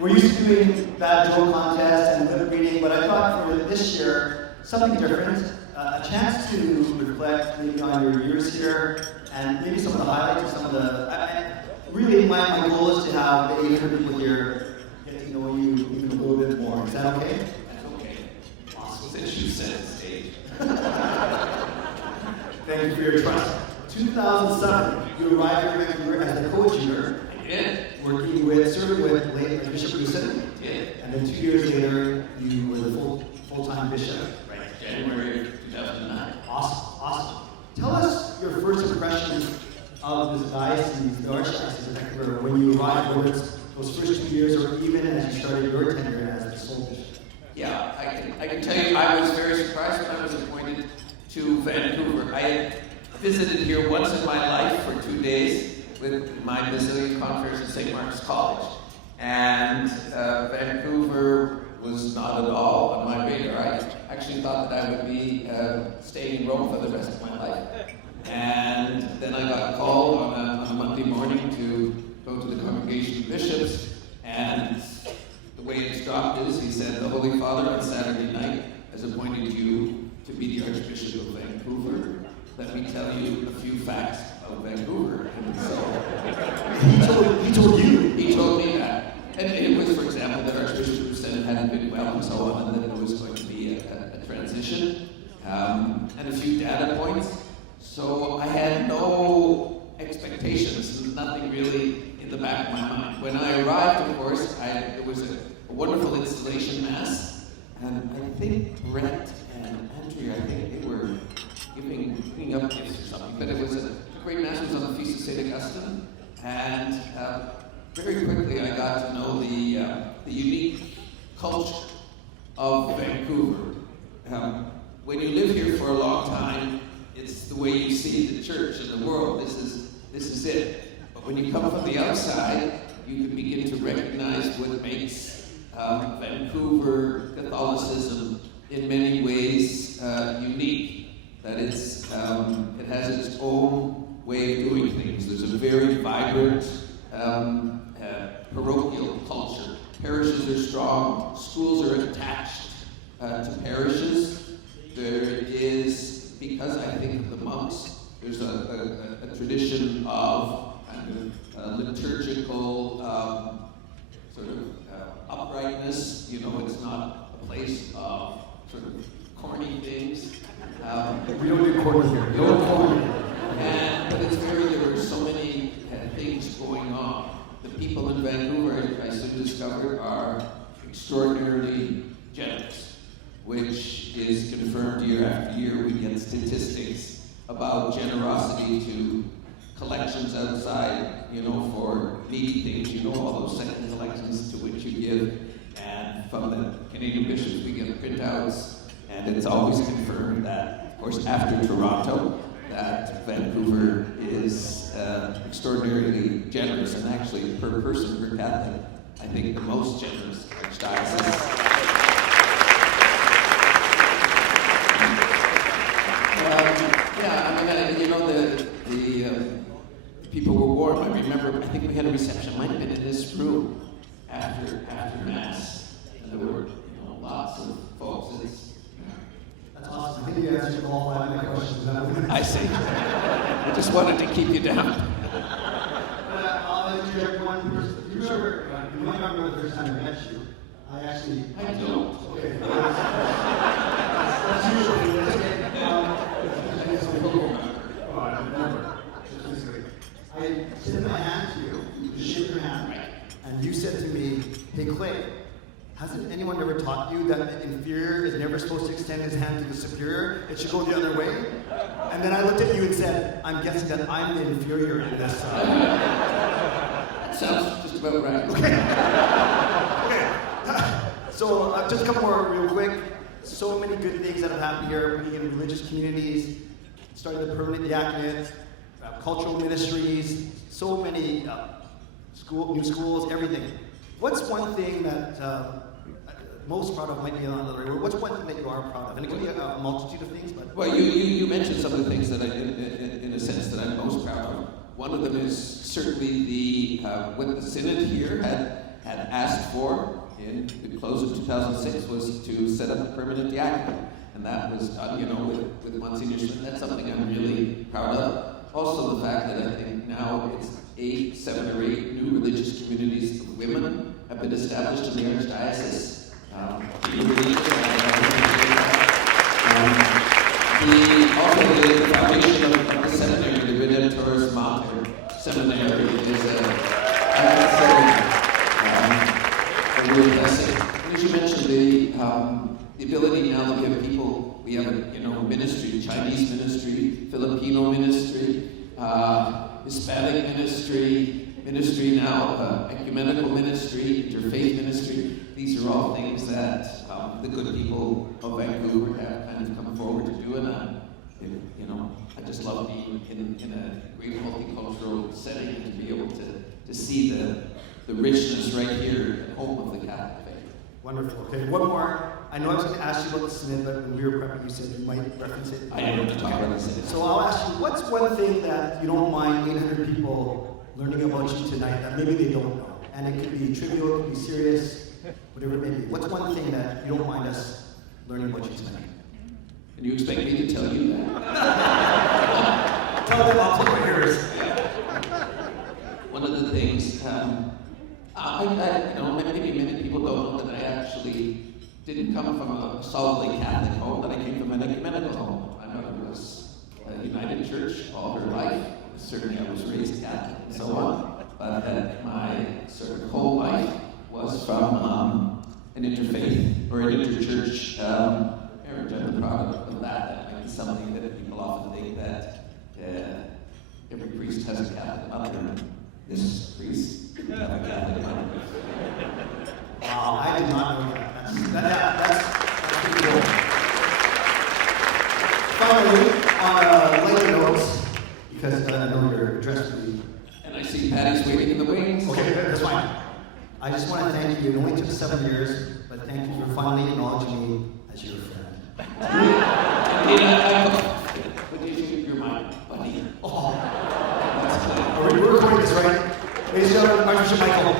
We're used to doing bad joke contests and lip reading, but I thought for this year, something different, a chance to reflect maybe on your years here, and maybe some of the highlights, some of the, really my goal is to have the 800 people here get to know you even a little bit more. Is that okay? That's okay. Awesome. Since you set the stage. Thank you for your trust. 2007, you arrived in Vancouver as the co-tutor. I did. Serving with late Archbishop Miller. Did. And then 2 years later, you were the full-time bishop. Right, January 2009. Awesome. Tell us your first impressions of this diocese, the Archdiocese of Vancouver, when you arrived, whether it's those first 2 years or even as you started your tenure as the sole bishop. Yeah, I can tell you I was very surprised when I was appointed to Vancouver. I had visited here once in my life for 2 days with my Basilican Conference at St. Mark's College. And Vancouver was not at all on my radar. I actually thought that I would be staying in Rome for the rest of my life. And then I got called on a Monday morning to go to the Congregation of Bishops, and the way it's dropped is, he said, the Holy Father on Saturday night has appointed you to be the Archbishop of Vancouver. Let me tell you a few facts of Vancouver. And so He told you? He told me that. And it was, for example, that Archbishop said hadn't been well and so on, and that there was going to be a transition, and a few data points. So I had no expectations, nothing really in the back of my mind. When I arrived, of course, there was a wonderful installation mass, and I think Brett and Andrea, I think they were giving up gifts or something, but it was a great mass. It was on the Feast of St. Augustine, and very quickly I got to know the unique culture of Vancouver. When you live here for a long time, it's the way you see the church and the world. This is it. But when you come from the outside, you can begin to recognize what makes Vancouver Catholicism in many ways unique. That it has its own way of doing things. There's a very vibrant parochial culture. Parishes are strong. Schools are attached to parishes. There is, because I think of the monks, there's a tradition of kind of liturgical sort of uprightness. You know, it's not a place of sort of corny things. We don't do corny here. But it's there are so many things going on. The people in Vancouver, I soon discovered, are extraordinarily generous, which is confirmed year after year. We get statistics about generosity to collections outside, for needy things, all those second collections to which you give. And from the Canadian bishops, we get printouts. And it's always confirmed that, of course, after Toronto, that Vancouver is extraordinarily generous, and actually per person, per Catholic, I think the most generous archdiocese. The people were warm. I remember, I think we had a reception, might have been in this room after Mass, and there were lots of folks. That's awesome. I think you answered all 5 of my questions. I see. I just wanted to keep you down. I'll interject one person. You might remember the first time I met you. I don't. Okay. That's usually I remember. I extended my hand to you, you shook your hand, and you said to me, "Hey Clay, hasn't anyone ever taught you that the inferior is never supposed to extend his hand to the superior? It should go the other way?" And then I looked at you and said, "I'm guessing that I'm the inferior in this." That sounds just about right. Okay. So just a couple more real quick. So many good things that have happened here, putting in religious communities, starting the permanent diaconate, cultural ministries, so many new schools, everything. What's one thing that most proud of? Might be another word. What's one thing that you are proud of? And it could be a multitude of things, but... Well, you mentioned some of the things that in a sense that I'm most proud of. One of them is certainly what the Synod here had asked for in the close of 2006 was to set up a permanent diaconate. And that was done, with Monsignor Smith. That's something I'm really proud of. Also the fact that I think now it's 7 or 8 new religious communities of women have been established in the Archdiocese. Also the foundation of the seminary, the Redemptoris Mater Seminary, is a real blessing. And as you mentioned, the ability now that we have people, we have a ministry, Chinese ministry, Filipino ministry, Hispanic ministry now, ecumenical ministry, interfaith ministry. These are all things that the good people of Vancouver have kind of come forward to do, and I just love being in a great multicultural setting and to be able to see the richness right here at home of the Catholic faith. Wonderful. Okay, one more. I know I was going to ask you about the synod, but when we were prepping, you said you might reference it. I am going to talk about the synod. So I'll ask you, what's one thing that you don't mind 800 people learning about you tonight that maybe they don't know? And it could be trivial, it could be serious, whatever it may be. What's one thing that you don't mind us learning about you tonight? Can you expect me to tell you that? Tell them, I'll take my ears. One of the things, maybe many people don't know that I actually didn't come from a solidly Catholic home, that I came from an ecumenical home. My mother was a United Church all her life. Certainly I was raised Catholic and so on, but that my sort of whole life was from an interfaith or an interchurch marriage. I'm proud of that. That might be something that people often think that every priest has a Catholic mother, and this priest has a Catholic mother. Wow, I did not know that. That's pretty cool. Finally, on a lighter note, because I know you're addressing me. And I see Patty's waiting in the wings. Okay, that's fine. I just want to thank you. It only took 7 years, but thank you for finally acknowledging me as your friend. You're my buddy. Oh. Are we recording this, right? Ladies and gentlemen, Archbishop Michael.